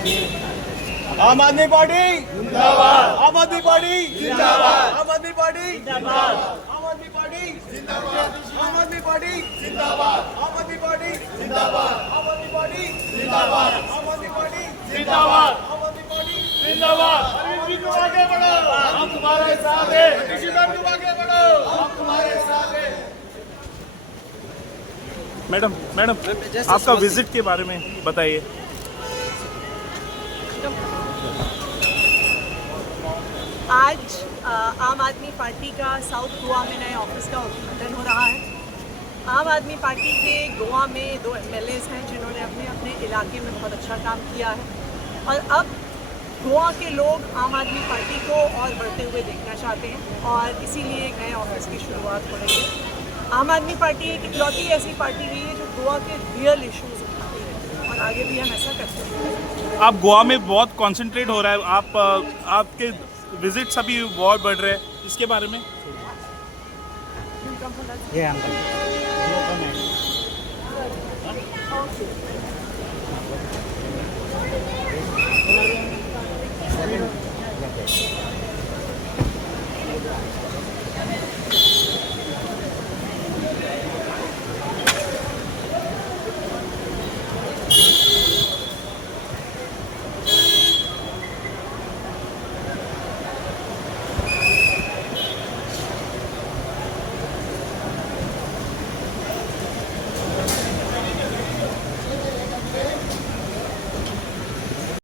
आम आदमी पार्टी जिंदाबाद, आम आदमी पार्टी जिंदाबाद, आम आदमी पार्टी जिंदाबाद, आम आदमी पार्टी जिंदाबाद, आम आदमी पार्टी जिंदाबाद, आम आदमी पार्टी जिंदाबाद, आम आदमी पार्टी जिंदाबाद, आम आदमी पार्टी जिंदाबाद, आम आदमी पार्टी जिंदाबाद। अरविंद जी तुम आगे बढ़ो, हम तुम्हारे साथ हैं। ऋषि मैम तुम आगे बढ़ो, हम तुम्हारे साथ हैं। मैडम आपका विजिट के बारे में बताइए। आज आम आदमी पार्टी का साउथ गोवा में नए ऑफिस का उद्घाटन हो रहा है। आम आदमी पार्टी के गोवा में 2 MLAs हैं जिन्होंने अपने अपने इलाके में बहुत अच्छा काम किया है और अब गोवा के लोग आम आदमी पार्टी को और बढ़ते हुए देखना चाहते हैं और इसीलिए एक नए ऑफिस की शुरुआत हो रही है। आम आदमी पार्टी एक इकलौती ऐसी पार्टी रही है जो गोवा के रियल इश्यूज उठाती है और आगे भी हम ऐसा करते हैं। आप गोवा में बहुत कंसंट्रेट हो रहा है, आपके विजिट्स अभी बहुत बढ़ रहे हैं, इसके बारे में ये